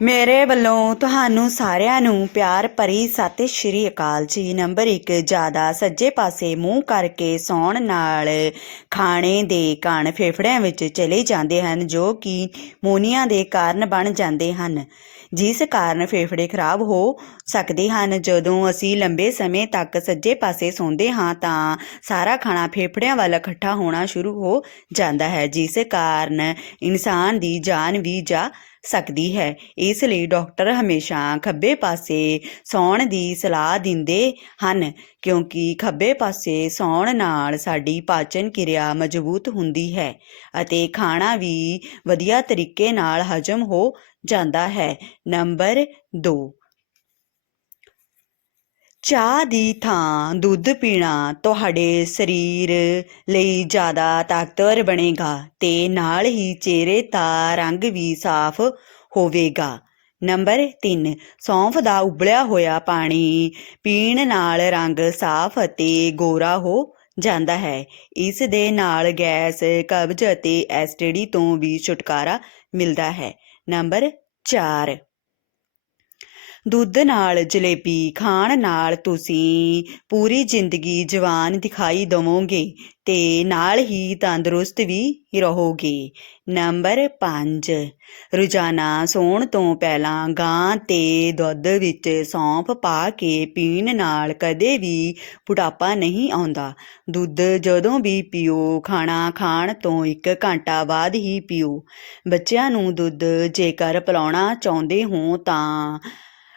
ਮੇਰੇ ਵੱਲੋਂ ਤੁਹਾਨੂੰ ਸਾਰਿਆਂ ਨੂੰ ਪਿਆਰ ਭਰੀ ਸਤਿ ਸ਼੍ਰੀ ਅਕਾਲ ਜੀ। ਨੰਬਰ 1 ਜ਼ਿਆਦਾ ਸੱਜੇ ਪਾਸੇ ਮੂੰਹ ਕਰਕੇ ਸੌਣ ਨਾਲ ਖਾਣੇ ਦੇ ਕਣ ਫੇਫੜਿਆਂ ਵਿੱਚ ਚਲੇ ਜਾਂਦੇ ਹਨ, ਜੋ ਕਿ ਮੋਨੀਆ ਦੇ ਕਾਰਨ ਬਣ ਜਾਂਦੇ ਹਨ। ਜਿਸ ਕਾਰਨ ਫੇਫੜੇ ਖਰਾਬ ਹੋ ਸਕਦੇ ਹਨ, ਜਦੋਂ ਅਸੀਂ ਲੰਬੇ ਸਮੇਂ ਤੱਕ ਸੱਜੇ ਪਾਸੇ ਸੌਂਦੇ ਹਾਂ, ਤਾਂ ਸਾਰਾ ਖਾਣਾ ਫੇਫੜਿਆਂ ਵੱਲ ਇਕੱਠਾ ਹੋਣਾ ਸ਼ੁਰੂ ਹੋ ਜਾਂਦਾ ਹੈ, ਜਿਸ ਕਾਰਨ ਇਨਸਾਨ ਦੀ ਜਾਨ ਵੀ ਜਾ ਸਕਦੀ ਹੈ। ਇਸ ਲਈ ਡਾਕਟਰ ਹਮੇਸ਼ਾ ਖੱਬੇ ਪਾਸੇ ਸੌਣ ਦੀ ਸਲਾਹ ਦਿੰਦੇ ਹਨ, ਕਿਉਂਕਿ ਖੱਬੇ ਪਾਸੇ ਸੌਣ ਨਾਲ ਸਾਡੀ ਪਾਚਨ ਕਿਰਿਆ ਮਜ਼ਬੂਤ ਹੁੰਦੀ ਹੈ ਅਤੇ ਖਾਣਾ ਵੀ ਵਧੀਆ ਤਰੀਕੇ ਨਾਲ ਹਜਮ ਹੋ ਜਾਂਦਾ ਹੈ। ਨੰਬਰ 2 ਚਾਹ ਦੀ ਥਾਂ ਦੁੱਧ ਪੀਣਾ ਤੁਹਾਡੇ ਸਰੀਰ ਲਈ ਜ਼ਿਆਦਾ ਤਾਕਤਵਰ ਬਣੇਗਾ ਤੇ ਨਾਲ ਹੀ ਚਿਹਰੇ ਦਾ ਰੰਗ ਵੀ ਸਾਫ਼ ਹੋਵੇਗਾ। ਨੰਬਰ 3 ਸੌਂਫ ਦਾ ਉਬਲਿਆ ਹੋਇਆ ਪਾਣੀ ਪੀਣ ਨਾਲ ਰੰਗ ਸਾਫ਼ ਅਤੇ ਗੋਰਾ ਹੋ ਜਾਂਦਾ ਹੈ। ਇਸ ਦੇ ਨਾਲ ਗੈਸ, ਕਬਜ਼ ਅਤੇ ਐਸਿਡਿਟੀ ਤੋਂ ਵੀ ਛੁਟਕਾਰਾ ਮਿਲਦਾ ਹੈ। ਨੰਬਰ 4 ਦੁੱਧ ਨਾਲ, ਜਲੇਬੀ ਖਾਣ ਨਾਲ ਤੁਸੀਂ ਪੂਰੀ ਜ਼ਿੰਦਗੀ ਜਵਾਨ ਦਿਖਾਈ ਦਵੋਗੇ ਤੇ ਨਾਲ ਹੀ ਤੰਦਰੁਸਤ ਵੀ ਰਹੋਗੇ। ਨੰਬਰ 5 ਰੋਜ਼ਾਨਾ ਸੌਣ ਤੋਂ ਪਹਿਲਾਂ ਗਾਂ ਤੇ ਦੁੱਧ ਵਿੱਚ ਸੌਂਫ ਪਾ ਕੇ ਪੀਣ ਨਾਲ ਕਦੇ ਵੀ ਬੁਢਾਪਾ ਨਹੀਂ ਆਉਂਦਾ। ਦੁੱਧ ਜਦੋਂ ਵੀ ਪੀਓ, ਖਾਣਾ ਖਾਣ ਤੋਂ 1 ਘੰਟਾ ਬਾਅਦ ਹੀ ਪੀਓ। ਬੱਚਿਆਂ ਨੂੰ ਦੁੱਧ ਜੇਕਰ ਪਿਲਾਉਣਾ ਚਾਹੁੰਦੇ ਹੋ ਤਾਂ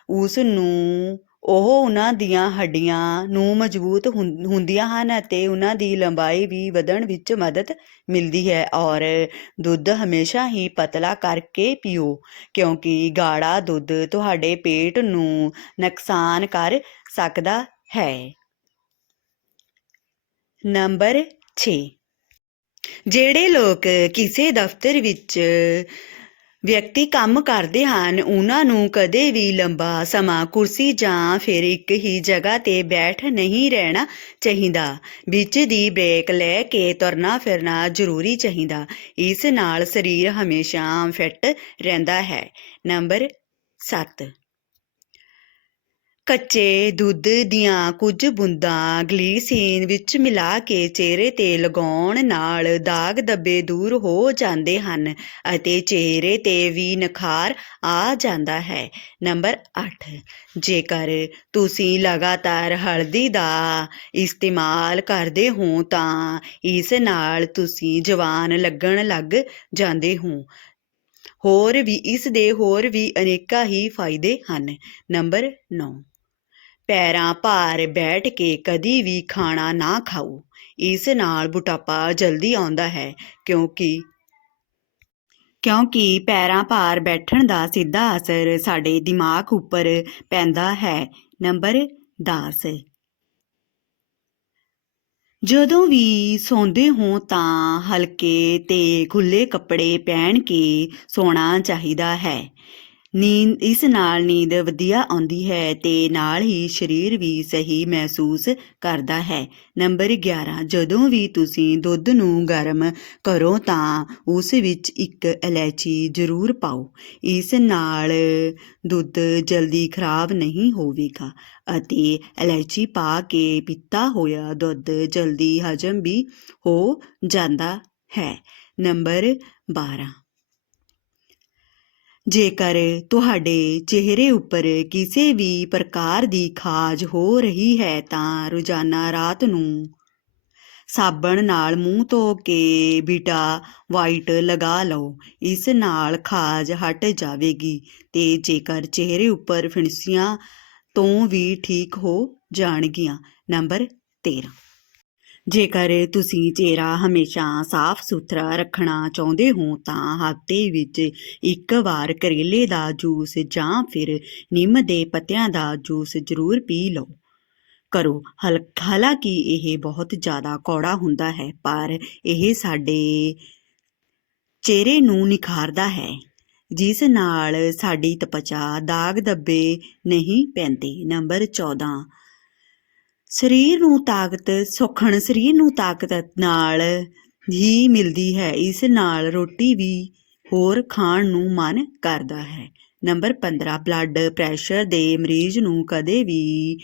ਉਸ ਨੂੰ ਉਹ ਉਹਨਾਂ ਦੀਆਂ ਹੱਡੀਆਂ ਨੂੰ ਮਜ਼ਬੂਤ ਹੁੰਦੀਆਂ ਹਨ ਅਤੇ ਉਹਨਾਂ ਦੀ ਲੰਬਾਈ ਵੀ ਵਧਣ ਵਿੱਚ ਮਦਦ ਮਿਲਦੀ ਹੈ ਔਰ ਦੁੱਧ ਹਮੇਸ਼ਾ ਹੀ ਪਤਲਾ ਕਰਕੇ ਪੀਓ, ਕਿਉਂਕਿ ਗਾੜਾ ਦੁੱਧ ਤੁਹਾਡੇ ਪੇਟ ਨੂੰ ਨੁਕਸਾਨ ਕਰ ਸਕਦਾ ਹੈ। ਨੰਬਰ 6 ਜਿਹੜੇ ਲੋਕ ਕਿਸੇ ਦਫ਼ਤਰ ਵਿੱਚ ਵਿਅਕਤੀ ਕੰਮ ਕਰਦੇ ਹਨ, ਉਹਨਾਂ ਨੂੰ ਕਦੇ ਵੀ ਲੰਬਾ ਸਮਾਂ ਕੁਰਸੀ ਜਾਂ ਫਿਰ ਇੱਕ ਹੀ ਜਗ੍ਹਾ ਤੇ ਬੈਠ ਨਹੀਂ ਰਹਿਣਾ ਚਾਹੀਦਾ। ਵਿੱਚ ਦੀ ਬ੍ਰੇਕ ਲੈ ਕੇ ਤੁਰਨਾ ਫਿਰਨਾ ਜ਼ਰੂਰੀ ਚਾਹੀਦਾ। ਇਸ ਨਾਲ ਸਰੀਰ ਹਮੇਸ਼ਾ ਫਿੱਟ ਰਹਿੰਦਾ ਹੈ। ਨੰਬਰ 7 ਕੱਚੇ ਦੁੱਧ ਦੀਆਂ ਕੁਝ ਬੂੰਦਾਂ ਗਲੀਸੀਨ ਵਿੱਚ ਮਿਲਾ ਕੇ ਚਿਹਰੇ ਤੇ ਲਗਾਉਣ ਨਾਲ ਦਾਗ ਧੱਬੇ ਦੂਰ ਹੋ ਜਾਂਦੇ ਹਨ ਅਤੇ ਚਿਹਰੇ ਤੇ ਵੀ ਨਿਖਾਰ ਆ ਜਾਂਦਾ ਹੈ। ਨੰਬਰ 8 ਜੇਕਰ ਤੁਸੀਂ ਲਗਾਤਾਰ ਹਲਦੀ ਦਾ ਇਸਤੇਮਾਲ ਕਰਦੇ ਹੋ ਤਾਂ ਇਸ ਨਾਲ ਤੁਸੀਂ ਜਵਾਨ ਲੱਗਣ ਲੱਗ ਜਾਂਦੇ ਹੋ। ਹੋਰ ਵੀ, ਇਸ ਦੇ ਹੋਰ ਵੀ ਅਨੇਕਾਂ ਹੀ ਫਾਇਦੇ ਹਨ। ਨੰਬਰ 9 ਪੈਰਾਂ ਭਾਰ ਬੈਠ ਕੇ ਕਦੀ ਵੀ ਖਾਣਾ ਨਾ ਖਾਓ। ਇਸ ਨਾਲ ਬੁਢਾਪਾ ਜਲਦੀ ਆਉਂਦਾ ਹੈ, ਕਿਉਂਕਿ ਕਿਉਂਕਿ ਪੈਰਾਂ ਭਾਰ ਬੈਠਣ ਦਾ ਸਿੱਧਾ ਅਸਰ ਸਾਡੇ ਦਿਮਾਗ ਉੱਪਰ ਪੈਂਦਾ ਹੈ। ਨੰਬਰ 10 ਜਦੋਂ ਵੀ ਸੌਂਦੇ ਹੋ ਤਾਂ ਹਲਕੇ ਤੇ ਖੁੱਲੇ ਕੱਪੜੇ ਪਹਿਨ ਕੇ ਸੌਣਾ ਚਾਹੀਦਾ ਹੈ। ਨੀਂਦ, ਇਸ ਨਾਲ ਨੀਂਦ ਵਧੀਆ ਆਉਂਦੀ ਹੈ ਤੇ ਨਾਲ ਹੀ ਸਰੀਰ ਵੀ ਸਹੀ ਮਹਿਸੂਸ ਕਰਦਾ ਹੈ। ਨੰਬਰ 11 ਜਦੋਂ ਵੀ ਤੁਸੀਂ ਦੁੱਧ ਨੂੰ ਗਰਮ ਕਰੋ ਤਾਂ ਉਸ ਵਿੱਚ ਇੱਕ ਇਲਾਇਚੀ ਜ਼ਰੂਰ ਪਾਓ। ਇਸ ਨਾਲ ਦੁੱਧ ਜਲਦੀ ਖਰਾਬ ਨਹੀਂ ਹੋਵੇਗਾ ਅਤੇ ਇਲਾਇਚੀ ਪਾ ਕੇ ਪੀਤਾ ਹੋਇਆ ਦੁੱਧ ਜਲਦੀ ਹਜਮ ਵੀ ਹੋ ਜਾਂਦਾ ਹੈ। ਨੰਬਰ 12 ਜੇਕਰ ਤੁਹਾਡੇ ਚਿਹਰੇ ਉੱਪਰ ਕਿਸੇ ਵੀ ਪ੍ਰਕਾਰ ਦੀ ਖਾਜ ਹੋ ਰਹੀ ਹੈ ਤਾਂ ਰੋਜ਼ਾਨਾ ਰਾਤ ਨੂੰ ਸਾਬਣ ਨਾਲ ਮੂੰਹ ਧੋ ਕੇ ਬੀਟਾ ਵਾਈਟ ਲਗਾ ਲਓ। ਇਸ ਨਾਲ ਖਾਜ ਹਟ ਜਾਵੇਗੀ ਤੇ ਜੇਕਰ ਚਿਹਰੇ ਉੱਪਰ ਫਿਣਸੀਆਂ ਤੋਂ ਵੀ ਠੀਕ ਹੋ ਜਾਣਗੀਆਂ। ਨੰਬਰ 13 ਜੇਕਰ ਤੁਸੀਂ ਚਿਹਰਾ ਹਮੇਸ਼ਾ ਸਾਫ਼ ਸੁਥਰਾ ਰੱਖਣਾ ਚਾਹੁੰਦੇ ਹੋ, ਤਾਂ ਹਫ਼ਤੇ ਵਿੱਚ ਇੱਕ ਵਾਰ ਕਰੇਲੇ ਦਾ ਜੂਸ ਜਾਂ ਫਿਰ ਨਿੰਮ ਦੇ ਪੱਤਿਆਂ ਦਾ ਜੂਸ ਜ਼ਰੂਰ ਪੀ ਲਓ। ਕਰੋ, ਹਲ- ਹਾਲਾਂਕਿ ਇਹ ਬਹੁਤ ਜ਼ਿਆਦਾ ਕੌੜਾ ਹੁੰਦਾ ਹੈ, ਪਰ ਇਹ ਸਾਡੇ ਚਿਹਰੇ ਨੂੰ ਨਿਖਾਰਦਾ ਹੈ, ਜਿਸ ਨਾਲ ਸਾਡੀ ਤਪਚਾ ਦਾਗ ਦੱਬੇ ਨਹੀਂ ਪੈਂਦੇ। ਨੰਬਰ 14 ਸਰੀਰ ਨੂੰ ਤਾਕਤ, ਸੁਖਣ ਸਰੀਰ ਨੂੰ ਤਾਕਤ ਨਾਲ ਹੀ ਮਿਲਦੀ ਹੈ। ਇਸ ਨਾਲ ਰੋਟੀ ਵੀ ਹੋਰ ਖਾਣ ਨੂੰ ਮਨ ਕਰਦਾ ਹੈ। ਨੰਬਰ 15 ਬਲੱਡ ਪ੍ਰੈਸ਼ਰ ਦੇ ਮਰੀਜ਼ ਨੂੰ ਕਦੇ ਵੀ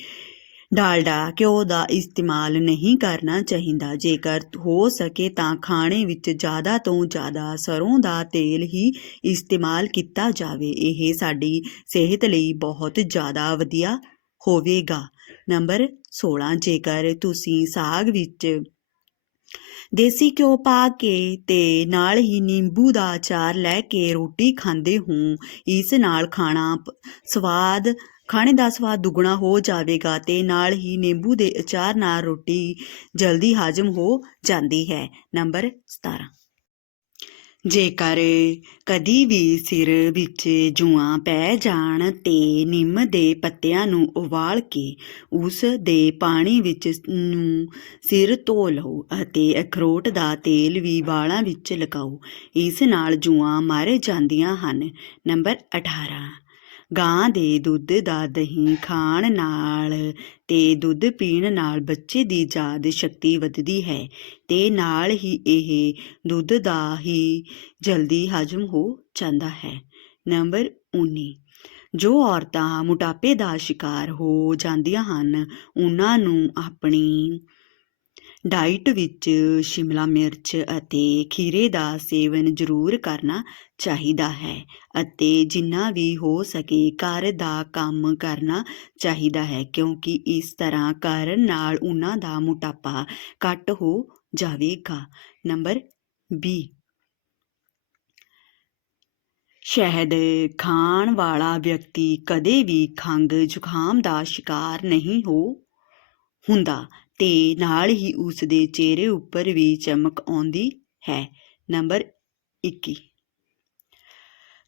ਡਾਲਡਾ, ਘਿਓ ਦਾ ਇਸਤੇਮਾਲ ਨਹੀਂ ਕਰਨਾ ਚਾਹੀਦਾ। ਜੇਕਰ ਹੋ ਸਕੇ ਤਾਂ ਖਾਣੇ ਵਿੱਚ ਜ਼ਿਆਦਾ ਤੋਂ ਜ਼ਿਆਦਾ ਸਰੋਂ ਦਾ ਤੇਲ ਹੀ ਇਸਤੇਮਾਲ ਕੀਤਾ ਜਾਵੇ। ਇਹ ਸਾਡੀ ਸਿਹਤ ਲਈ ਬਹੁਤ ਜ਼ਿਆਦਾ ਵਧੀਆ ਹੋਵੇਗਾ। ਨੰਬਰ 16 ਜੇਕਰ ਤੁਸੀਂ ਸਾਗ ਵਿੱਚ ਦੇਸੀ ਘਿਓ ਪਾ ਕੇ ਤੇ ਨਾਲ ਹੀ ਨਿੰਬੂ ਦਾ ਅਚਾਰ ਲੈ ਕੇ ਰੋਟੀ ਖਾਂਦੇ ਹੋ, ਇਸ ਨਾਲ ਖਾਣਾ ਸਵਾਦ, ਖਾਣੇ ਦਾ ਸਵਾਦ ਦੁੱਗਣਾ ਹੋ ਜਾਵੇਗਾ ਤੇ ਨਾਲ ਹੀ ਨਿੰਬੂ ਦੇ ਅਚਾਰ ਨਾਲ ਰੋਟੀ ਜਲਦੀ ਹਾਜ਼ਮ ਹੋ ਜਾਂਦੀ ਹੈ। ਨੰਬਰ 17 ਜੇਕਰ ਕਦੀ ਵੀ ਸਿਰ ਵਿੱਚ ਜੂਆਂ ਪੈ ਜਾਣ ਤੇ ਨਿੰਮ ਦੇ ਪੱਤਿਆਂ ਨੂੰ ਉਬਾਲ ਕੇ ਉਸ ਦੇ ਪਾਣੀ ਵਿੱਚ ਨੂੰ ਸਿਰ ਧੋ ਲਓ ਅਤੇ ਅਖਰੋਟ ਦਾ ਤੇਲ ਵੀ ਵਾਲਾਂ ਵਿੱਚ ਲਗਾਓ। ਇਸ ਨਾਲ ਜੂਆਂ ਮਰ ਜਾਂਦੀਆਂ ਹਨ। ਨੰਬਰ 18 ਗਾਂ ਦੇ ਦੁੱਧ ਦਾ ਦਹੀਂ ਖਾਣ ਨਾਲ ਤੇ ਦੁੱਧ ਪੀਣ ਨਾਲ ਬੱਚੇ ਦੀ ਯਾਦ ਸ਼ਕਤੀ ਵੱਧਦੀ ਹੈ ਤੇ ਨਾਲ ਹੀ ਇਹ ਦੁੱਧ ਦਾ ਹੀ ਜਲਦੀ ਹਜਮ ਹੋ ਜਾਂਦਾ ਹੈ। ਨੰਬਰ 19 ਜੋ ਔਰਤਾਂ ਮੋਟਾਪੇ ਦਾ ਸ਼ਿਕਾਰ ਹੋ ਜਾਂਦੀਆਂ ਹਨ, ਉਹਨਾਂ ਨੂੰ ਆਪਣੀ ਡਾਈਟ ਵਿੱਚ ਸ਼ਿਮਲਾ ਮਿਰਚ ਅਤੇ ਖੀਰੇ ਦਾ ਸੇਵਨ ਜ਼ਰੂਰ ਕਰਨਾ ਚਾਹੀਦਾ ਹੈ ਅਤੇ ਜਿੰਨਾ ਵੀ ਹੋ ਸਕੇ ਘਰ ਦਾ ਕੰਮ ਕਰਨਾ ਚਾਹੀਦਾ ਹੈ, ਕਿਉਂਕਿ ਇਸ ਤਰ੍ਹਾਂ ਕਰਨ ਨਾਲ ਉਹਨਾਂ ਦਾ ਮੋਟਾਪਾ ਘੱਟ ਹੋ ਜਾਵੇਗਾ। ਨੰਬਰ 20 ਸ਼ਹਿਦ ਖਾਣ ਵਾਲਾ ਵਿਅਕਤੀ ਕਦੇ ਵੀ ਖੰਘ ਜ਼ੁਕਾਮ ਦਾ ਸ਼ਿਕਾਰ ਨਹੀਂ ਹੋ ਹੁੰਦਾ ਤੇ ਨਾਲ ਹੀ ਉਸ ਦੇ ਚਿਹਰੇ ਉੱਪਰ ਵੀ ਚਮਕ ਆਉਂਦੀ ਹੈ। ਨੰਬਰ 21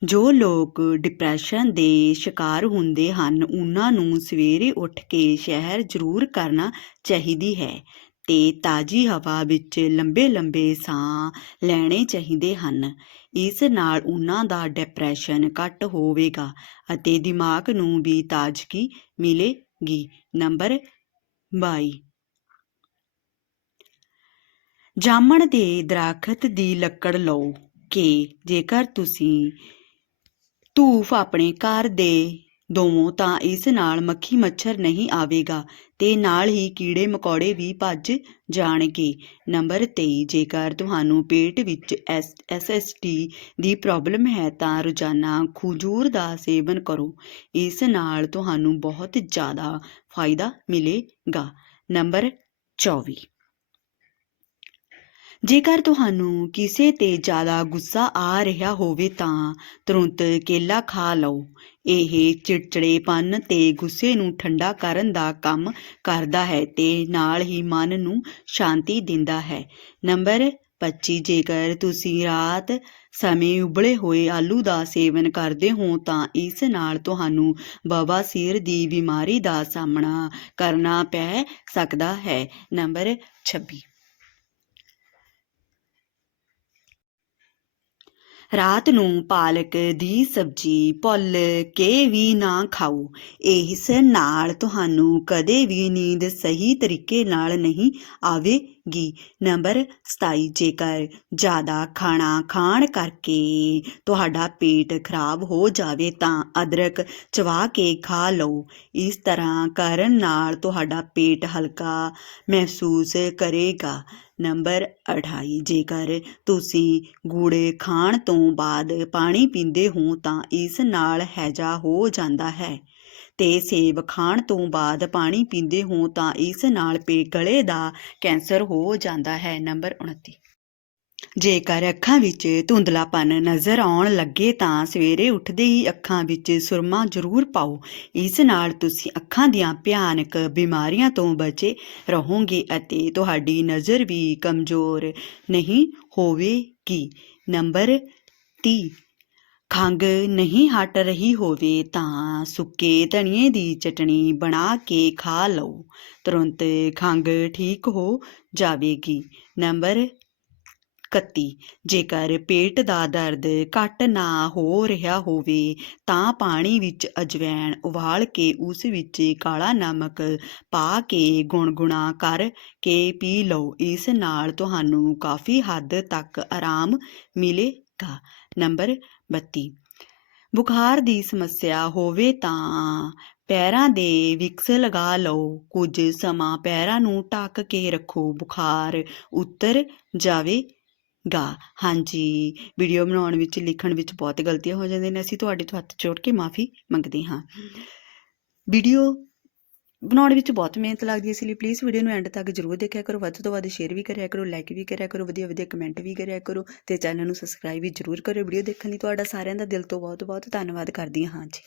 ਜੋ ਲੋਕ ਡਿਪਰੈਸ਼ਨ ਦੇ ਸ਼ਿਕਾਰ ਹੁੰਦੇ ਹਨ, ਉਹਨਾਂ ਨੂੰ ਸਵੇਰੇ ਉੱਠ ਕੇ ਸੈਰ ਜ਼ਰੂਰ ਕਰਨਾ ਚਾਹੀਦੀ ਹੈ ਤੇ ਤਾਜ਼ੀ ਹਵਾ ਵਿੱਚ ਲੰਬੇ ਲੰਬੇ ਸਾਹ ਲੈਣੇ ਚਾਹੀਦੇ ਹਨ। ਇਸ ਨਾਲ ਉਹਨਾਂ ਦਾ ਡਿਪਰੈਸ਼ਨ ਘੱਟ ਹੋਵੇਗਾ ਅਤੇ ਦਿਮਾਗ ਨੂੰ ਵੀ ਤਾਜ਼ਗੀ ਮਿਲੇਗੀ। ਨੰਬਰ 22 ਜਾਮਣ ਦੇ ਦਰਖਤ ਦੀ ਲੱਕੜ ਲਓ ਕਿ ਜੇਕਰ ਤੁਸੀਂ ਧੂਫ ਆਪਣੇ ਘਰ ਦੇ ਦੋਵੋਂ, ਤਾਂ ਇਸ ਨਾਲ ਮੱਖੀ ਮੱਛਰ ਨਹੀਂ ਆਵੇਗਾ ਤੇ ਨਾਲ ਹੀ ਕੀੜੇ ਮਕੌੜੇ ਵੀ ਭੱਜ ਜਾਣਗੇ। ਨੰਬਰ 23 ਜੇਕਰ ਤੁਹਾਨੂੰ ਪੇਟ ਵਿੱਚ ਐਸਐਸਟੀ ਦੀ ਪ੍ਰੋਬਲਮ ਹੈ, ਤਾਂ ਰੋਜ਼ਾਨਾ ਖਜੂਰ ਦਾ ਸੇਵਨ ਕਰੋ। ਇਸ ਨਾਲ ਤੁਹਾਨੂੰ ਬਹੁਤ ਜ਼ਿਆਦਾ ਫਾਇਦਾ ਮਿਲੇਗਾ। ਨੰਬਰ 24 ਜੇਕਰ ਤੁਹਾਨੂੰ ਕਿਸੇ ਤੇ ਜ਼ਿਆਦਾ ਗੁੱਸਾ ਆ ਰਿਹਾ ਹੋਵੇ ਤਾਂ ਤੁਰੰਤ ਕੇਲਾ ਖਾ ਲਓ। ਇਹ ਚਿੜਚਿੜੇਪਨ ਤੇ ਗੁੱਸੇ ਨੂੰ ਠੰਡਾ ਕਰਨ ਦਾ ਕੰਮ ਕਰਦਾ ਹੈ ਤੇ ਨਾਲ ਹੀ ਮਨ ਨੂੰ ਸ਼ਾਂਤੀ ਦਿੰਦਾ ਹੈ। ਨੰਬਰ 25 ਜੇਕਰ ਤੁਸੀਂ ਰਾਤ ਸਮੇਂ ਉਬਲੇ ਹੋਏ ਆਲੂ ਦਾ ਸੇਵਨ ਕਰਦੇ ਹੋ ਤਾਂ ਇਸ ਨਾਲ ਤੁਹਾਨੂੰ ਬਵਾਸੀਰ ਦੀ ਬਿਮਾਰੀ ਦਾ ਸਾਹਮਣਾ ਕਰਨਾ ਪੈ ਸਕਦਾ ਹੈ। ਨੰਬਰ 26 ਰਾਤ ਨੂੰ ਪਾਲਕ ਦੀ ਸਬਜ਼ੀ ਭੁੱਲ ਕੇ ਵੀ ਨਾ ਖਾਓ ਇਸ ਨਾਲ ਤੁਹਾਨੂੰ ਕਦੇ ਵੀ ਨੀਂਦ ਸਹੀ ਤਰੀਕੇ ਨਾਲ ਨਹੀਂ ਆਵੇਗੀ। ਨੰਬਰ 27 ਜੇਕਰ ਜ਼ਿਆਦਾ ਖਾਣਾ ਖਾਣ ਕਰਕੇ ਤੁਹਾਡਾ ਪੇਟ ਖਰਾਬ ਹੋ ਜਾਵੇ ਤਾਂ ਅਦਰਕ ਚਵਾ ਕੇ ਖਾ ਲਓ। ਇਸ ਤਰ੍ਹਾਂ ਕਰਨ ਨਾਲ ਤੁਹਾਡਾ ਪੇਟ ਹਲਕਾ ਮਹਿਸੂਸ ਕਰੇਗਾ। ਨੰਬਰ 28 ਜੇਕਰ ਤੁਸੀਂ ਗੁੜ ਖਾਣ ਤੋਂ ਬਾਅਦ ਪਾਣੀ ਪੀਂਦੇ ਹੋ, ਤਾਂ ਇਸ ਨਾਲ ਹੈਜ਼ਾ ਹੋ ਜਾਂਦਾ ਹੈ। ਤੇ ਸੇਬ ਖਾਣ ਤੋਂ ਬਾਅਦ ਪਾਣੀ ਪੀਂਦੇ ਹੋ, ਤਾਂ ਇਸ ਨਾਲ ਪੇ ਗਲੇ ਦਾ ਕੈਂਸਰ ਹੋ ਜਾਂਦਾ ਹੈ। ਨੰਬਰ 29 ਜੇਕਰ ਅੱਖਾਂ ਵਿੱਚ ਧੁੰਦਲਾਪਨ ਨਜ਼ਰ ਆਉਣ ਲੱਗੇ ਤਾਂ ਸਵੇਰੇ ਉੱਠਦੇ ਹੀ ਅੱਖਾਂ ਵਿੱਚ ਸੁਰਮਾ ਜ਼ਰੂਰ ਪਾਓ। ਇਸ ਨਾਲ ਤੁਸੀਂ ਅੱਖਾਂ ਦੀਆਂ ਭਿਆਨਕ ਬਿਮਾਰੀਆਂ ਤੋਂ ਬਚੇ ਰਹੋਗੇ ਅਤੇ ਤੁਹਾਡੀ ਨਜ਼ਰ ਵੀ ਕਮਜ਼ੋਰ ਨਹੀਂ ਹੋਵੇਗੀ। ਨੰਬਰ 30 ਖੰਘ ਨਹੀਂ ਹਟ ਰਹੀ ਹੋਵੇ ਤਾਂ ਸੁੱਕੇ ਧਨੀਏ ਦੀ ਚਟਣੀ ਬਣਾ ਕੇ ਖਾ ਲਓ। ਤੁਰੰਤ ਖੰਘ ਠੀਕ ਹੋ ਜਾਵੇਗੀ। ਨੰਬਰ 31 ਜੇਕਰ ਪੇਟ ਦਾ ਦਰਦ ਘੱਟ ਨਾ ਹੋ ਰਿਹਾ ਹੋਵੇ, ਤਾਂ ਪਾਣੀ ਵਿੱਚ ਅਜਵੈਣ ਉਬਾਲ ਕੇ ਉਸ ਵਿੱਚ ਕਾਲਾ ਨਮਕ ਪਾ ਕੇ ਗੁਣਗੁਣਾ ਕਰ ਕੇ ਪੀ ਲਓ। ਇਸ ਨਾਲ ਤੁਹਾਨੂੰ ਕਾਫੀ ਹੱਦ ਤੱਕ ਆਰਾਮ ਮਿਲੇਗਾ। ਨੰਬਰ 32 ਬੁਖਾਰ ਦੀ ਸਮੱਸਿਆ ਹੋਵੇ ਤਾਂ ਪੈਰਾਂ ਦੇ ਵਿਕਸ ਲਗਾ ਲਓ। ਕੁਝ ਸਮਾਂ ਪੈਰਾਂ ਨੂੰ ਢੱਕ ਕੇ ਰੱਖੋ। ਬੁਖਾਰ ਉਤਰ ਜਾਵੇਗਾ ਗਾ, ਹਾਂਜੀ। ਵੀਡੀਓ ਬਣਾਉਣ ਵਿੱਚ, ਲਿਖਣ ਵਿੱਚ ਬਹੁਤ ਗਲਤੀਆਂ ਹੋ ਜਾਂਦੀਆਂ ਨੇ। ਅਸੀਂ ਤੁਹਾਡੇ ਤੋਂ ਹੱਥ ਜੋੜ ਕੇ ਮਾਫੀ ਮੰਗਦੇ ਹਾਂ। ਵੀਡੀਓ ਬਣਾਉਣ ਵਿੱਚ ਬਹੁਤ ਮਿਹਨਤ ਲੱਗਦੀ ਹੈ, ਇਸ ਲਈ ਪਲੀਜ਼ ਵੀਡੀਓ ਨੂੰ ਐਂਡ ਤੱਕ ਜਰੂਰ ਦੇਖਿਆ ਕਰੋ। ਵੱਧ ਤੋਂ ਵੱਧ ਸ਼ੇਅਰ ਵੀ ਕਰਿਆ ਕਰੋ ਲਾਈਕ ਵੀ ਕਰਿਆ ਕਰੋ, ਵਧੀਆ ਵਧੀਆ ਕਮੈਂਟ ਵੀ ਕਰਿਆ ਕਰੋ ਤੇ ਚੈਨਲ ਨੂੰ ਸਬਸਕ੍ਰਾਈਬ ਵੀ ਜਰੂਰ ਕਰੋ ਵੀਡੀਓ ਦੇਖਣ ਲਈ ਤੁਹਾਡਾ ਸਾਰਿਆਂ ਦਾ ਦਿਲ ਤੋਂ ਬਹੁਤ ਬਹੁਤ ਧੰਨਵਾਦ ਕਰਦੀ ਹਾਂ ਜੀ